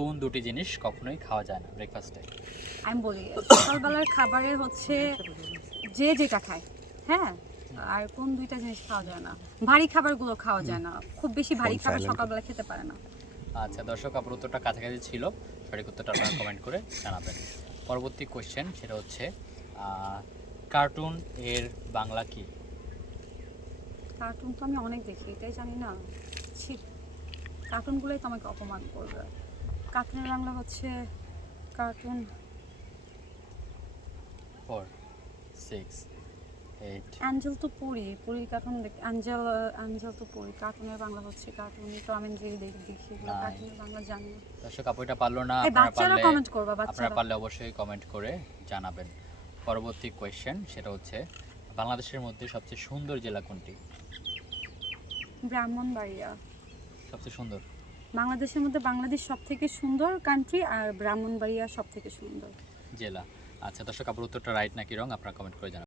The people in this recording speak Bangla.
কোন দুটি জিনিস কখনোই খাওয়া যায় না ব্রেকফাস্টে? আমি বলি সকালবেলার খাবারে হচ্ছে যে যেটা খায়, হ্যাঁ। আর কোন দুইটা জিনিস খাওয়া যায় না? ভারী খাবারগুলো খাওয়া যায় না, খুব বেশি ভারী খাবার সকালবেলা খেতে পারে না। আচ্ছা দর্শক, আপনার উত্তরটা কাছাকাছি ছিল, সঠিক উত্তরটা আপনারা কমেন্ট করে জানাবেন। পরবর্তী কোশ্চেন সেটা হচ্ছে কার্টুন এর বাংলা কি? কার্টুন তো আমি অনেক দেখি, এটাই জানি না। ছি, কার্টুনগুলোই তো আমাকে অপমান করবে। কার্টুনের বাংলা হচ্ছে কার্টুন 4 6 8 অ্যাঞ্জেল তো পড়ি কার্টুন দেখি। অ্যাঞ্জেল তো পড়ি। কার্টুনের বাংলা হচ্ছে কার্টুন, টম অ্যান্ড জেরি দেখি, এগুলো নাই। কার্টুনের বাংলা জানি না। দর্শক, আপু এটা পারলো না। এই বাচ্চারা কমেন্ট করবা, আপনারা বাচ্চারা। পারলে অবশ্যই কমেন্ট করে জানাবেন। পরবর্তী কোয়েশ্চেন সেটা হচ্ছে বাংলাদেশের মধ্যে সবচেয়ে সুন্দর জেলা কোনটি? ব্রাহ্মণবাড়িয়া। সবচেয়ে সুন্দর বাংলাদেশের মধ্যে বাংলাদেশ সব থেকে সুন্দর কান্ট্রি, আর ব্রাহ্মণবাড়িয়া সব থেকে সুন্দর জেলা। আচ্ছা দর্শক, আপুর উত্তরটা রাইট নাকি রং আপনারা কমেন্ট করে জানাবেন।